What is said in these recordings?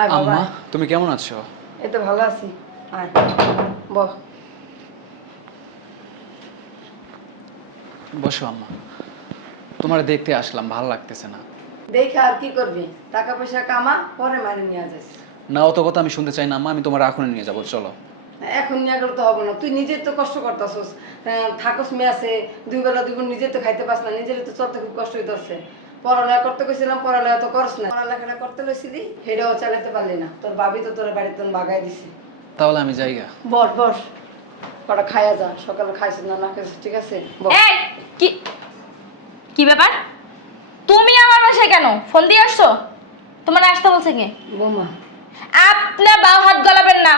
আয় বাবা আম্মা আয়। তুমি কেমন আছো? এই তো ভালো আছি। আয় বহ। বসো আম্মা। তোমার দেখতে আসলাম, ভালো লাগতেছে না। দেখে আর কি করবি, টাকা পয়সা কামা, পরে মারি নিয়ে যাস। না, অত কথা আমি শুনতে চাই না আম্মা, আমি তোমার এখনই নিয়ে যাবো, চলো। এখন নিয়ে গেলে তো হবে না, তুই নিজে তো কষ্ট করতেছস, থাকস মেসে, দুই বেলা দুগুণ নিজে তো খাইতে পাস না, নিজের তো চলতে খুব কষ্ট হইতেছে। পড়ালেখা করতে গেছিলাম, পড়ালেখা তো করস না, পড়ালেখাটা করতে লইছিলি হেটাও চালাতে পারলি না, তোর ভাবি তো তোর বাড়িতে বাগাই দিছে। তাহলে আমি যাইগা। বস বস, কটা খাইয়া যা, সকালে খাইছিস না না খাইছিস, ঠিক আছে বস। এই কি কি ব্যাপার? তুমি আমার বাসায় কেন ফোন দিয়ে আসছো? তোমার আসতে বলছে কে? বৌমা আপনি বাও হাত গলাবেন না।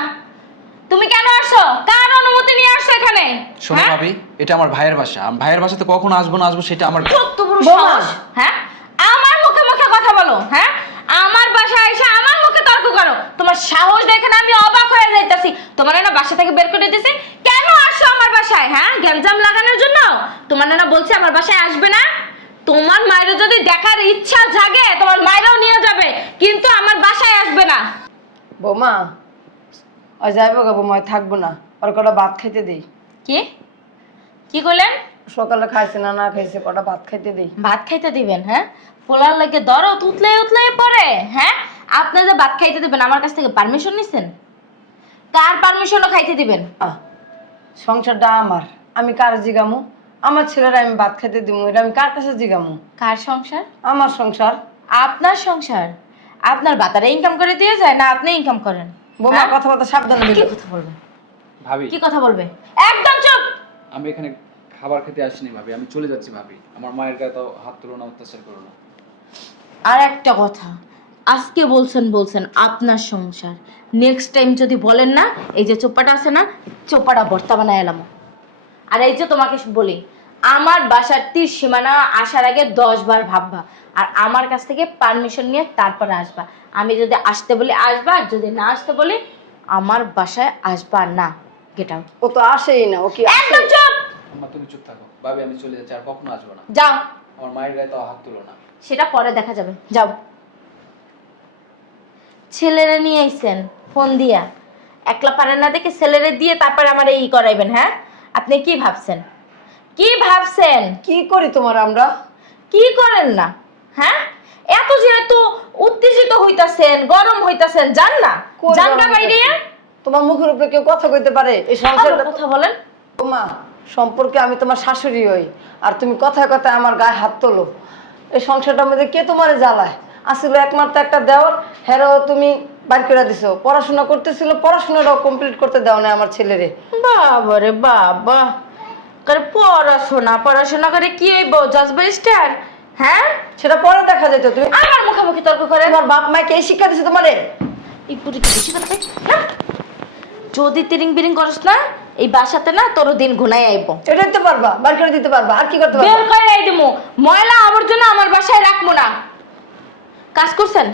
তুমি কেন আসছো? কার অনুমতি নিয়ে আসছো এখানে? শোনো ভাবি, এটা আমার ভাইয়ের বাসা, আমি ভাইয়ের বাসাতে কখন আসবো না আসবো সেটা আমার। কত বড় বৌমা। সাহস, হ্যাঁ? আমার মুখে মুখে কথা বলো, হ্যাঁ? আমার বাসায় এসে আমার মুখে তর্ক করো। তোমার সাহস দেখে না আমি অবাক হয়ে যাইতাছি। তোমার না বাসা থেকে বের করে দিয়েছে, কেন আসছো আমার বাসায়? হ্যাঁ, গ্যাঞ্জাম লাগানোর জন্য? তোমার না বলছে আমার বাসায় আসবে না? তোমার মায়েরও যদি দেখার ইচ্ছা জাগে তোমার মায়েরও নিয়ে যাবে, কিন্তু আমার বাসায় আসবে না। বৌমা ওই যাইব গা বৌমা, থাকবো না, আর কটা ভাত খাইতে দেই। কি কি করলেন? সকালে খাইছে না না খাইছে, কটা ভাত খাইতে দেই। ভাত খাইতে দিবেন? হ্যাঁ, পোলার লাগে দরদ উতলে উতলে পড়ে। হ্যাঁ, আপনি যে ভাত খাইতে দিবেন আমার কাছ থেকে পারমিশন নিছেন? কার পারমিশনও খাইতে দিবেন? সংসারটা আমার, আমি কার জিগামু? আমার ছেলেরা আমি ভাত খাইতে দিব, এটা আমি কার কাছে জিগামু? কার সংসার? আমার সংসার। আপনার সংসার? আপনার বাতারে ইনকাম করে দিয়ে যায় না আপনি ইনকাম করেন? বৌমা হ্যাঁ? কথাবার্তা সাবধানে কি বলো। কথা বলবে? ভাবি, কি কথা বলবে? একদম চুপ। আমি এখানে খাবার খেতে আসিনি ভাবি, আমি চলে যাচ্ছি ভাবি। আমার মায়ের গায়ে তো হাত তুলো না, অত্যাচার করো না। আর একটা কথা, আজকে বলছেন আপনার সংসার, নেক্সট টাইম যদি বলেন না, এই যে চোপাটা আছে না, চোপাটা ভর্তা বানায় এলাম। আর এই যে তোমাকে বলি, আমার বাসার তীর সীমানা আসার আগে 10 বার ভাববা, আর আমার কাছ থেকে পারমিশন নিয়ে তারপরে আসবা। আমি যদি আসতে বলি আসবা, আর যদি না আসতে বলি আমার বাসায় আসবা না। Get out. ও তো আসেই না, ও কি আসে? একদম চুপ। আম্মা তুমি চুপ থাকো, ভাবি আমি চলে যাচ্ছি, আর কখনো আসবো না। যাও। আমার মায়ের গায়ে তো হাত তুলো না। সেটা পরে দেখা যাবে, যাও। ছেলেরে নিয়ে আইছেন ফোন দিয়া, একলা পারেন না দেখে ছেলেরে দিয়ে তারপর আমার এই করাইবেন? হ্যাঁ, আপনি কি ভাবছেন? কি ভাবছেন? কি করি তোমার আমরা? কি করেন না? হ্যাঁ, এত যেহেতু উত্তেজিত হইতাছেন, গরম হইতাছেন, জান না কই জানটা গরম বাইরে। হইতাছে? তোমার মুখের উপরে কেউ কথা কইতে পারে? এই আবার সংসারটা কথা বলেন। বৌমা সম্পর্কে আমি তোমার শাশুড়ি হই, আর তুমি কথায় কথায় আমার গায়ে হাত তোলো। এই সংসারটার মধ্যে কে তোমারে জ্বালায়? আসলে একমাত্র একটা দেওয়ার, হেরাও তুমি বাড়ি করে দিছো। পড়াশোনা করতেছিল, পড়াশোনাটাও কমপ্লিট করতে দাও না আমার ছেলেরে। বাবা রে বাবা, করে পড়াশোনা করে কি হইব? জাজ ব্যারিস্টার? হ্যাঁ, সেটা পরে দেখা যেত। তুমি আমার মুখে মুখে তর্ক করেন। তোমার বাপ মাকে এই শিক্ষা দিছে তোমারে? এই পুরি কি বেশি কথা না? যদি তিরিং বিরিং করস না এই বাসাতে না, তোর দিন ঘুনাই আইব। এটা দিতে পারবা, বাড়ি করে দিতে পারবা, আর কি করতে বের পারবা? করে আই দিমু। ময়লা আবর্জনা আমার বাসায় রাখবো না। কাজ করছেন?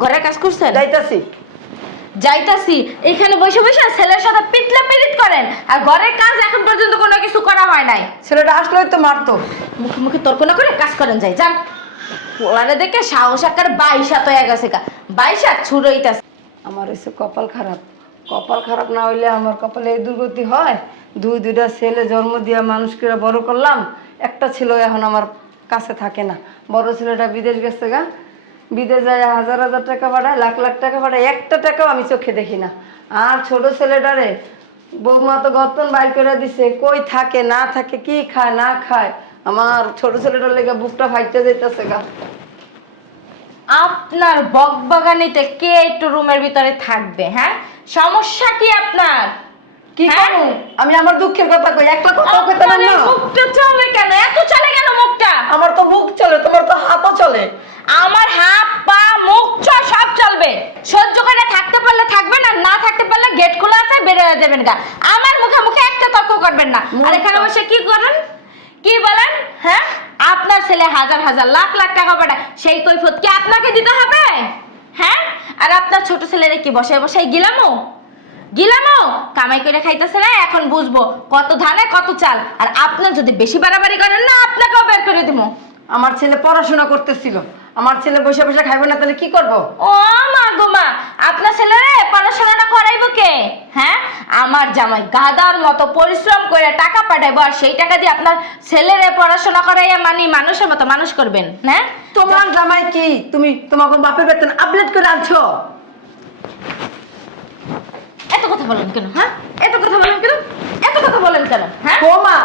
ঘরে কাজ করছেন? যাইতাছি। যাইতাছি। এখানে বসে বসে ছেলের সাথে পিটলা পিরিত করেন, আর ঘরের কাজ এখন পর্যন্ত কোনো কিছু করা হয় নাই। ছেলেটা আসলেই তো মারতো। মুখে মুখে তর্ক না করে কাজ করেন, যাই যান। পোলারে দেখে সাহস আকার 22 হাত হয়ে গেছে, 22 হাত ছুড়ইতাছে। আমার এসে কপাল খারাপ। কপাল খারাপ না হইলে আমার কপালে এই দুর্গতি হয়? দুইটা ছেলে জন্ম দিয়া মানুষকে বড় করলাম, একটা ছিল এখন আমার কাছে থাকে না। বড় ছেলেটা বিদেশ গেছে গা, বিদেশ যায় হাজার হাজার টাকা পাঠায়, লাখ লাখ টাকা পাঠায়, একটা টাকাও আমি চোখে দেখি না। আর ছোট ছেলেটারে বৌমা তো গর্তন বাইর করে দিছে, কই থাকে না থাকে, কি খায় না খায়। আমার ছোট ছেলেটার লেগে বুকটা ফাইটে যাইতেছে গা। আপনার বকবাগানিতে কে একটু রুমের ভিতরে থাকবে? হ্যাঁ, সমস্যা কি আপনার? কি হ্যাঁ? করু? আমি আমার দুঃখের কথা কই, একটা কথা কইতে পারি না। আপনার মুখটা চলে কেন? এত চলে কেন মুখটা? আমার তো মুখ চলে, তোমার তো হাতও চলে। আমার হাত পা মুখ সব চলবে। সহ্য করে থাকতে পারলে থাকবেন, আর না থাকতে পারলে গেট খোলা আছে বের হয়ে যাবেন গা। আমার মুখে মুখে একটা তর্ক করবেন না। আর এখানে বসে কি করেন? কি বলেন? হ্যাঁ, আপনার ছেলে হাজার হাজার লাখ লাখ টাকা পাঠায়, সেই কৈফিয়ত কি আপনাকে দিতে হবে? হ্যাঁ, আর আপনার ছোট ছেলেরে কি বসে বসে গিলামো কামাই করে খাইতেছে না, এখন বুঝবো কত ধানে কত চাল। আর আপনার যদি বেশি বাড়াবাড়ি করেন না, আপনাকেও বের করে দিব। আমার ছেলে পড়াশোনা করতেছিল, আমার ছেলে বসে বসে খাইবে না তাহলে কি করব? ও মা গো মা, আপনার ছেলেরে পড়াশোনাটা করাইবো কে? হ্যাঁ, আমার জামাই গাদার মতো পরিশ্রম করে টাকা পাঠাইবো, আর সেই টাকা দিয়ে আপনার ছেলেরে পড়াশোনা করাইয়া মানে মানুষের মতো মানুষ করবেন? হ্যাঁ, তোমার জামাই কি তুমি তোমাকে বাপের বেতন আপডেট করে আনছো? এত কথা বলেন কেন? হ্যাঁ, এত কথা বলেন কেন? এত কথা বলেন কেন? হ্যাঁ, বৌমা,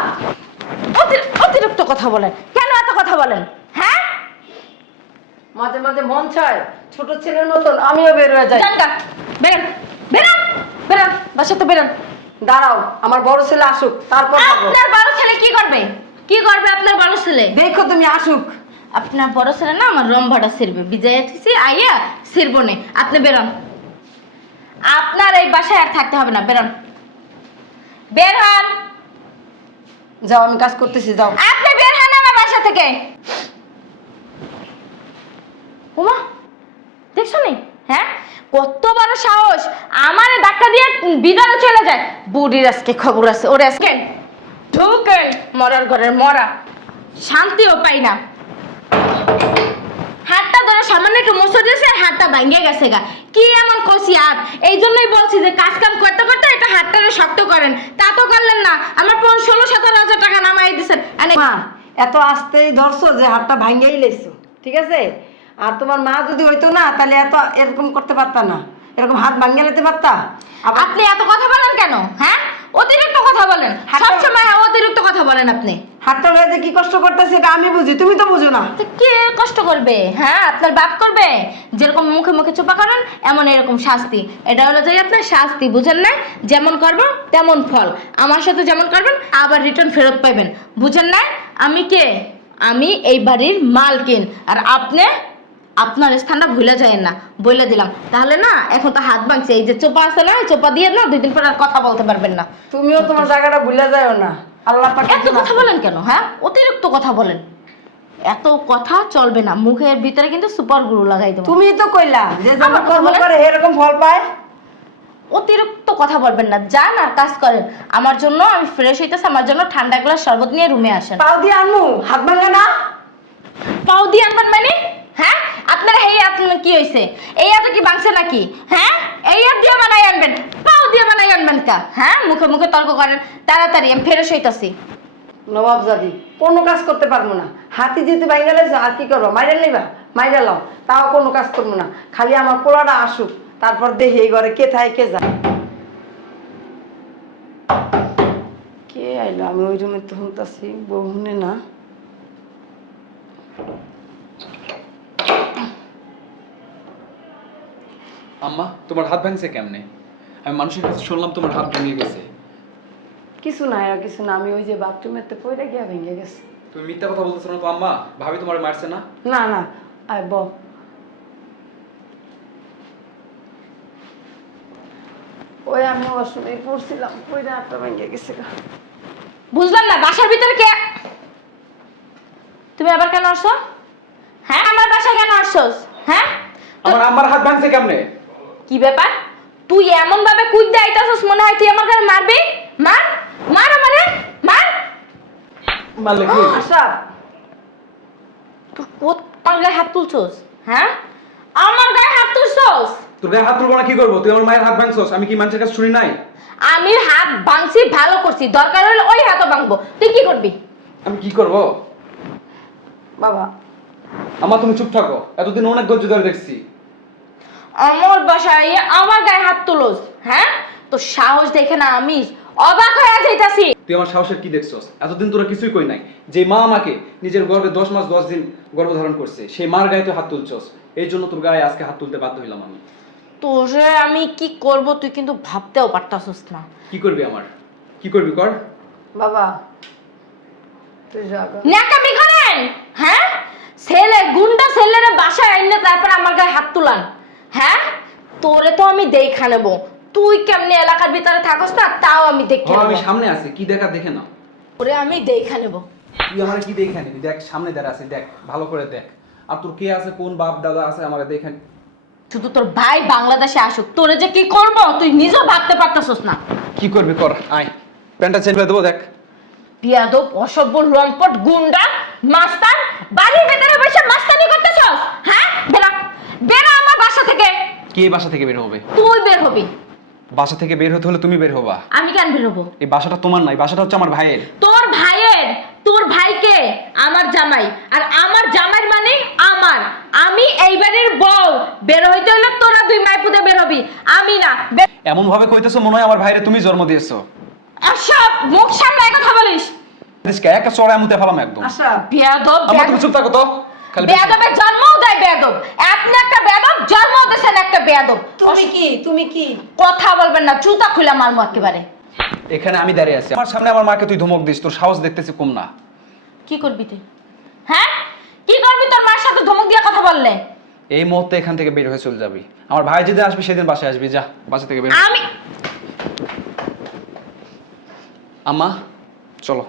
অতিরিক্ত কথা বলেন কেন? এত কথা বলেন? হ্যাঁ, মাঝে মাঝে মন চায় ছোট ছেলের মতন আমিও বের হয়ে যাই। জানগা, বেরান বেরান বেরান, বাসাতে বেরান। দাঁড়াও, আমার বড় ছেলে আসুক তারপর যাবো। আপনার বড় ছেলে কি করবে? কি করবে আপনার বড় ছেলে? দেখো তুমি আসুক। আপনার বড় ছেলে না আমার রম্ভাটা ছিড়বে, বিজয় এসেছি আইয়া ছিড়বো নে। আপনি বেরোন, আপনার এই বাসায় আর থাকতে হবে না, বেরোন বের হন। যাও, আমি কাজ করতেছি, যাও। আপনি বের হন আমার বাসা থেকে। ওমা, দেখছো নি? হ্যাঁ, কত বড় সাহস, আমারে ধাক্কা দিয়ে বিদারে চলে যায়। বুড়ির আজকে খবর আছে, ওরে আজকে ঢুকেন মরার ঘরের মরা, শান্তিও পাই না। হাতটা ধরে সামান্য একটু মোচড় দিয়েছে, হাতটা ভাঙিয়ে গেছে গা। কি এমন কষি হাত, এই জন্যই বলছি যে কাজ কাম করতে করতে এটা হাতটারে শক্ত করেন। তা তো করলেন না, আমার 16-17 হাজার টাকা নামাই দিচ্ছেন। মা, এত আস্তেই ধরছো যে হাতটা ভাঙ্গেই লেছো, ঠিক আছে? আর তোমার মা যদি হইতো না তাহলে এত এরকম করতে পারতা না, এরকম হাত ভাঙ্গে নিতে পারতা। আবার আপনি এত কথা বলেন কেন? হ্যাঁ, অতিরিক্ত কথা বলেন, সবসময় অতিরিক্ত কথা বলেন আপনি। হাতটা লয়ে যে কি কষ্ট করতেছে এটা আমি বুঝি, তুমি তো বুঝো না। তো কে কষ্ট করবে? হ্যাঁ, আপনার বাপ করবে। যেরকম মুখে মুখে চোপা করেন এমন এরকম শাস্তি, এটা হলো যে আপনার শাস্তি, বুঝেন না? যেমন করবো তেমন ফল, আমার সাথে যেমন করবেন আবার রিটার্ন ফেরত পাইবেন, বুঝেন না? আমি কে? আমি এই বাড়ির মালকিন, আর আপনি আপনার স্থানটা ভুলে যায় না, বলে দিলাম। তাহলে না এখন তো হাত ভাঙছে, এই যে চোপা আছে না, চোপা দিয়ে না 2 দিন পর আর কথা বলতে পারবেন না। তুমিও তোমার জায়গাটা ভুলে যাও না, আল্লাহ পাক এত কথা বলেন কেন? হ্যাঁ, অতিরিক্ত কথা বলেন, এত কথা চলবে না। মুখের ভিতরে কিন্তু সুপার গ্লু লাগাই দেবো। তুমি তো কইলা যে যেমন আবার কথা কর্ম বলেন। করে এরকম ফল পায়। অতিরিক্ত কথা বলবেন না, যান আর কাজ করেন। আমার জন্য আমি ফ্রেশ হইতেছি, আমার জন্য ঠান্ডা গ্লাস শরবত নিয়ে রুমে আসেন। তাও দিয়ে আনমু, হাত ভাঙে না। পাও দিয়ে আনবেন মানে? হ্যাঁ, আপনার এই আপনার কি হয়েছে? এই হাতে কি ভাঙছে নাকি? হ্যাঁ, এই হাত দিয়ে বানাই আনবেন, পাও দিয়ে বানাই আনবেন কা? হ্যাঁ, মুখে মুখে তর্ক করেন। তাড়াতাড়ি আমি ফ্রেশ হইতাছি। নবাবজাদি কোনো কাজ করতে পারবো না, হাতি যেতে ভাঙে লেছো, আর কি করবো? মাইরা নিবা, মাইরা লাও, তাও কোনো কাজ করবো না। খালি আমার পোলাটা আসুক, তারপর দেখি এই ঘরে কে থাকে কে যায়। কে আইলো? আমি ওই রুমে তো শুনতেছি, বউ শুনে না। আম্মা, তোমার হাত ভাঙছে কেমনে? আমি মানুষের কাছে শুনলাম তোমার হাত ভেঙে গেছে। কিছু না, আর কিছু না, আমি ওই যে বাথরুমেতে পড়ে গিয়া ভেঙে গেছে। তুমি মিথ্যা কথা বলতেছো না তো আম্মা? ভাবি তোমার মারছে না? না না, আয় ব। ওই আমি ওয়াশরুমে পড়ছিলাম, পড়ে হাতটা ভেঙে গেছে। বুঝলাম না, বাসার ভিতরে কে? তুমি আবার কেন আসছো? হ্যাঁ, আমার বাসায় কেন আসছোস? হ্যাঁ, আমার আম্মার হাত ভাঙছে কেমনে? কি ব্যাপার? তুই এমন ভাবে কুইদা আইতাছস মনে হয় তুই আমার গায়ে মারবি। মার, মার আমারে, মার। মারলে কি? আশরাফ, তুই আমার গায়ে হাত তুলছস? হ্যাঁ, আমার গায়ে হাত তুলছস? তোর গায়ে হাত তুলবো না কি করবো? তুই আমার মায়ের হাত ভাঙছস, আমি কি মানুষের কাছে শুনি নাই? আমি হাত ভাঙছি, ভালো করছি, দরকার হলে ওই হাতও ভাঙবো। তুই কি করবি? আমি কি করবো? বাবা আম্মা তুমি চুপ থাকো, এতদিন অনেক ধৈর্য ধরে দেখছি। আমার বাসায় আইয়া আমার গায়ে হাত তুলস? হ্যাঁ, তো সাহস দেখে না আমি অবাক হয়ে যাইতাছি। তুই আমার সাহসের কি দেখছস? এতদিন তোরা কিছুই কই নাই। যে মা আমাকে নিজের গর্ভে 10 মাস 10 দিন গর্ভধারণ করছে, সেই মার গায়ে তুই হাত তুলছস। এই জন্য তোর গায়ে আজকে হাত তুলতে বাধ্য হইলাম আমি। তোরে আমি কি করব তুই কিন্তু ভাবতেও পারতাছস না। কি করবি আমার? কি করবি কর। বাবা তুই জাগা। ন্যাকামি করেন? হ্যাঁ, ছেলে গুন্ডা ছেলেরে বাসায় আইনে তারপর আমার গায়ে হাত তুলান? হ্যাঁ, তোরে তো আমি দেখা নেব। তুই কেমনে এলাকার ভিতরে থাকস না তাও আমি দেখে আমি নেব। সামনে আছি, কি দেখা দেখে না। ওরে আমি দেখা নেব। তুই আমার কি দেখে নিবি? দেখ সামনে দাঁড়া আছে, দেখ ভালো করে দেখ। আর তোর কে আছে, কোন বাপ দাদা আছে আমার দেখে। শুধু তোর ভাই বাংলাদেশে আসুক, তোরে যে কি করব তুই নিজেও ভাবতে পারতাছস না। কি করবি কর, আয় প্যান্টটা চেঞ্জ করে দেবো। দেখ বিয়াদব, অসভ্য, লম্পট, গুন্ডা। মাস্তান বাড়ির ভেতরে বসে মাস্তানি করতেছস? হ্যাঁ, বেরা বেরা আমার বাসা থেকে। কে এই বাসা থেকে বের হবে? তুই বের হবি। বাসা থেকে বের হতে হলে তুমি বের হবা। আমি কেন বের হবো? এই বাসাটা তোমার না, এই বাসাটা হচ্ছে আমার ভাইয়ের। তোর ভাইয়ের? তোর ভাইকে আমার জামাই, আর আমার জামাইয়ের মানে আমার। আমি এই বাড়ির বউ। বের হইতে হলে তোরা দুই মাইপুদে বের হবি, আমি না। এমন ভাবে কইতেছো মনে হয় আমার ভাইরে তুমি জন্ম দিয়েছো। সব মুখ সামলায় কথা বলিস। একটা চড়া মুতে ফেলাম একদম। আশা বেয়াদব। আমার তুমি চুপ থাকো তো। খালি বেয়াদবের জন্মও দেয় বেয়াদব। আপনি একটা বেয়াদব, জন্ম দিয়েছেন একটা বেয়াদব। তুমি কি কথা বলবেন না, জুতা খুলে মারমু একেবারে। এখানে আমি দাঁড়িয়ে আছি, আমার সামনে আমার মাকে তুই ধমক দিস, তোর সাহস দেখতেছি কম না। কি করবি তুই? হ্যাঁ, কি করবি? তোর মার সাথে ধমক দিয়ে কথা বললে এই মুহূর্তে এখান থেকে বের হয়ে চলে যাবি। আমার ভাই যেদিন আসবে সেদিন বাসায় আসবি, যা বাসা থেকে বের হ। আমি আম্মা চলো।